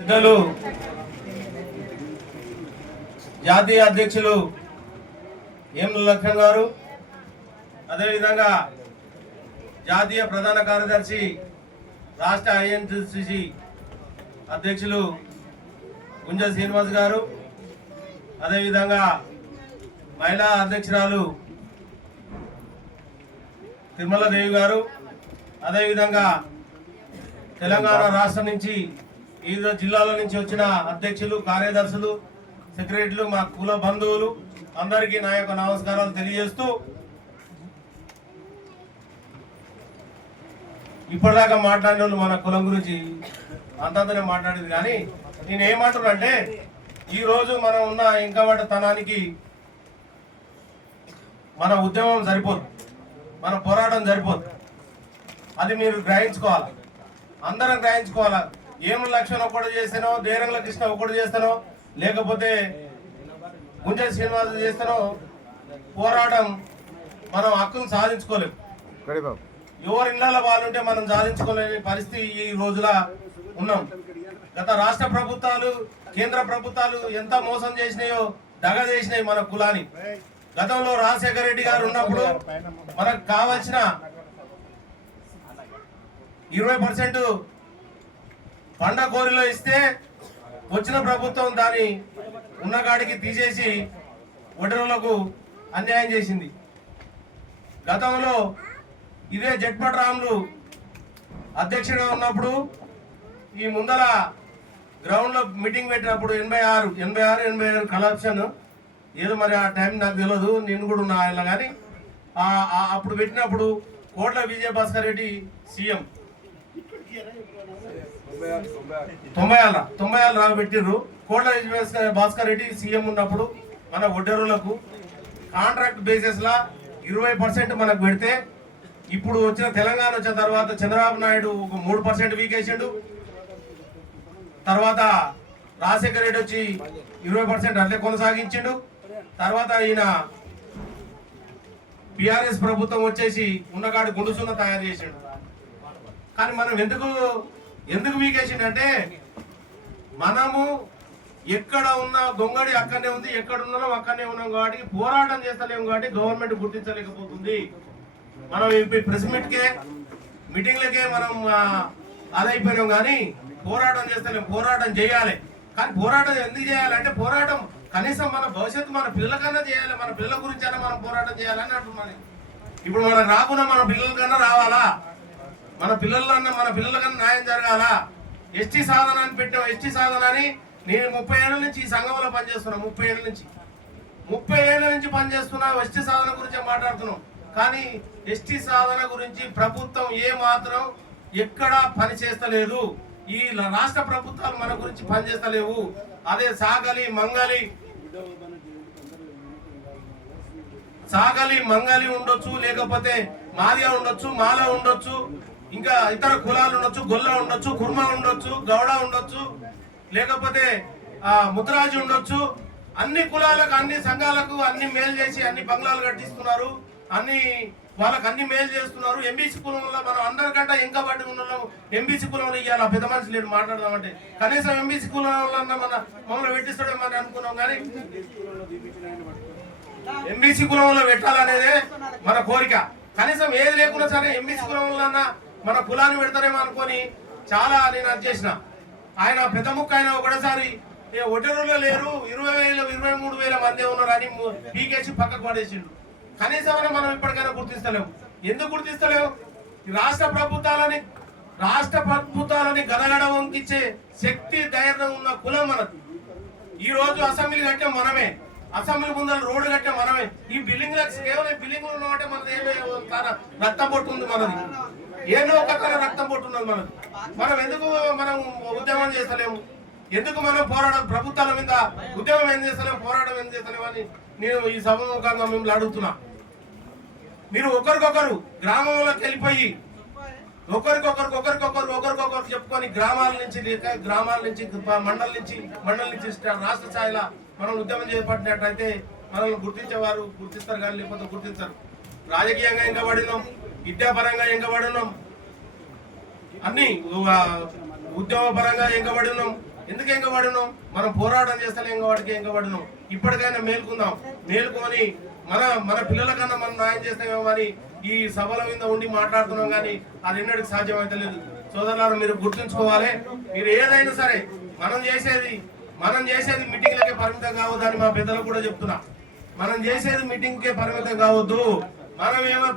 పెద్దలు జాతీయ అధ్యక్షులు ఎం లక్ష్మణ్ గారు, అదేవిధంగా జాతీయ ప్రధాన కార్యదర్శి రాష్ట్ర ఐఎన్టీసీ అధ్యక్షులు గుంజ శ్రీనివాస్ గారు, అదేవిధంగా మహిళా అధ్యక్షురాలు తిరుమలదేవి గారు, అదేవిధంగా తెలంగాణ రాష్ట్రం నుంచి వివిధ జిల్లాల నుంచి వచ్చిన అధ్యక్షులు, కార్యదర్శులు, సెక్రటరీలు, మా కుల బంధువులు అందరికీ నా యొక్క నమస్కారాలు తెలియజేస్తూ, ఇప్పటిదాకా మాట్లాడిన వాళ్ళు మన కులం గురించి అంతంతనే మాట్లాడేది. కానీ నేను ఏమంటున్నానంటే, ఈరోజు మనం ఉన్న ఇంకబడ్డతనానికి మన ఉద్యమం సరిపోదు, మన పోరాటం సరిపోదు. అది మీరు గ్రహించుకోవాలి, అందరం గ్రహించుకోవాలా. ఏం లక్ష్మణ్ ఒకటి చేస్తానో, దేరంగుల కృష్ణ ఒకటి చేస్తానో, లేకపోతే గుంజ శ్రీనివాస చేస్తానో పోరాటం మనం హక్కును సాధించుకోలేము. ఎవరి ఇళ్లలో వాళ్ళు ఉంటే మనం సాధించుకోలేని పరిస్థితి ఈ రోజుల ఉన్నాం. గత రాష్ట్ర ప్రభుత్వాలు, కేంద్ర ప్రభుత్వాలు ఎంత మోసం చేసినాయో, దగ చేసినాయి మన కులాన్ని. గతంలో రాజశేఖర రెడ్డి గారు ఉన్నప్పుడు మనకు కావాల్సిన 20% పండ కోరిలో ఇస్తే వచ్చిన ప్రభుత్వం దాని ఉన్నగాడికి తీసేసి ఒడ్డరులకు అన్యాయం చేసింది. గతంలో ఇదే జట్పట్ రాములు అధ్యక్షుడిగా ఉన్నప్పుడు ఈ ముందల గ్రౌండ్లో మీటింగ్ పెట్టినప్పుడు 86 కలెక్షన్ ఏదో మరి ఆ టైం నాకు తెలియదు, నేను కూడా ఉన్నా ఆయన. కానీ అప్పుడు పెట్టినప్పుడు కోట్ల విజయభాస్కర్ రెడ్డి సీఎం 90 రావు పెట్టిర్రు. కోట్ల భాస్కర్ రెడ్డి సీఎం ఉన్నప్పుడు మన ఒడ్డెరులకు కాంట్రాక్ట్ బేసిస్ లా 20% మనకు పెడితే, ఇప్పుడు వచ్చిన తెలంగాణ వచ్చిన తర్వాత చంద్రబాబు నాయుడు ఒక 3% వీకేసిండు. తర్వాత రాజశేఖర రెడ్డి వచ్చి 20% అట్లే కొనసాగించిండు. తర్వాత ఈయన బీఆర్ఎస్ ప్రభుత్వం వచ్చేసి ఉన్నగాడు గుండుసున్న తయారు చేసిండు. కానీ మనం ఎందుకు వీకేసిండంటే, మనము ఎక్కడ ఉన్న గొంగడి అక్కడనే ఉంది, ఎక్కడ ఉన్నాం అక్కడనే ఉన్నాం కాబట్టి పోరాటం చేస్తలేము, కాబట్టి గవర్నమెంట్ గుర్తించలేకపోతుంది. మనం ప్రెస్ మీటింగ్లకే మనం అదైపోయినాం, కానీ పోరాటం చేస్తలేము. పోరాటం చేయాలి, కానీ పోరాటం ఎందుకు చేయాలంటే, పోరాటం కనీసం మన భవిష్యత్తు మన పిల్లలకన్నా చేయాలి, మన పిల్లల గురించి అయినా మనం పోరాటం చేయాలని అంటున్నాను. ఇప్పుడు మనకు రాకుండా మన పిల్లలకన్నా రావాలా, మన పిల్లలకన్నా న్యాయం జరగాల. ఎస్టీ సాధన అని పెట్టాం. ఎస్టీ సాధన అని నేను 30 ఏళ్ళ నుంచి ఈ సంఘంలో పనిచేస్తున్నా. 30 ఏళ్ళ నుంచి పనిచేస్తున్నా. ఎస్టీ సాధన గురించి మాట్లాడుతున్నాం, కానీ ఎస్టీ సాధన గురించి ప్రభుత్వం ఏ మాత్రం ఎక్కడా పని చేస్తలేదు. ఈ రాష్ట్ర ప్రభుత్వాలు మన గురించి పనిచేస్తలేవు. అదే సాగలి మంగలి ఉండొచ్చు, లేకపోతే మాదియా ఉండొచ్చు, మాల ఉండొచ్చు, ఇంకా ఇతర కులాలు ఉండొచ్చు, గొల్ల ఉండొచ్చు, కుర్మ ఉండొచ్చు, గౌడ ఉండొచ్చు, లేకపోతే ముద్రాజు ఉండొచ్చు. అన్ని కులాలకు, అన్ని సంఘాలకు అన్ని మేలు చేసి అన్ని బంగ్లాలు కట్టిస్తున్నారు, వాళ్ళకి అన్ని మేలు చేస్తున్నారు. ఎంబీసీ కులంలో మనం అందరికంటే ఇంకా పట్టి ఉన్నాం. ఎంబీసీ కులంలో ఇవాళ పెద్ద మనిషి లేడు మాట్లాడదామంటే, కనీసం ఎంబీసీ కులంలో మమ్మల్ని పెట్టిస్తాడేమని అనుకున్నాం. కానీ ఎంబీసీ కులంలో పెట్టాలనేదే మన కోరిక. కనీసం ఏది లేకున్నా సరే ఎంబీసీ కులంలో మన కులాన్ని పెడతారేమో అనుకొని చాలా నేను అది చేసిన. ఆయన పెద్ద ముక్క ఆయన ఒకటేసారి ఒడ్డెరులో లేరు, 23,000 మంది ఉన్నారు అని పీకేసి పక్కకు పడేసిండు. కనీసం మనం ఇప్పటికైనా గుర్తిస్తలేము. ఎందుకు గుర్తిస్తలేము? రాష్ట్ర ప్రభుత్వాలని గదగడ వంకించే శక్తి, ధైర్యం ఉన్న కులం మనది. ఈ రోజు అసెంబ్లీ కట్టే మనమే, అసెంబ్లీ ముందర రోడ్డు కట్టే మనమే. ఈ బిల్డింగ్ కేవలం బిల్డింగ్ ఉన్నట్టే మనది ఏమే రక్తం పొట్టుంది, మనది ఏదో ఒక రక్తం పొట్టున్నది మనది. మనం ఎందుకు ఉద్యమం చేస్తలేము? ఎందుకు మనం పోరాటం ప్రభుత్వాల మీద ఉద్యమం ఏం చేస్తలేము, పోరాటం ఏం చేస్తలేము అని నేను ఈ సభముఖంగా మిమ్మల్ని అడుగుతున్నా. మీరు ఒకరికొకరు గ్రామంలోకి వెళ్ళిపోయి ఒకరికొకరు చెప్పుకొని గ్రామాల నుంచి మండలి నుంచి రాష్ట్ర స్థాయిలో మనం ఉద్యమం చేపట్టినట్లయితే మనల్ని గుర్తించేవారు గుర్తిస్తారు, కానీ లేకపోతే గుర్తించరు. రాజకీయంగా ఇంకా పడినాం, విద్యాపరంగా ఎంకబడి ఉన్నాం, అన్ని ఉద్యోగ పరంగా ఎంకబడి ఉన్నాం, ఎందుకు ఎంగబడును? మనం పోరాటం చేస్తాం ఎంగవాడికి ఎంగబడును. ఇప్పటికైనా మేల్కుందాం, మేల్కొని మన పిల్లలకన్నా మనం న్యాయం చేస్తామేమో అని ఈ సభల మీద ఉండి మాట్లాడుతున్నాం, కానీ అది ఎన్నటికి సాధ్యం అయితే లేదు. సోదరులారా, మీరు గుర్తుంచుకోవాలి, మీరు ఏదైనా సరే మనం చేసేది మీటింగ్లకే పరిమితం కావద్దని మా పెద్దలకు కూడా చెప్తున్నా. మనం చేసేది మీటింగ్కే పరిమితం కావద్దు. మనం ఏమో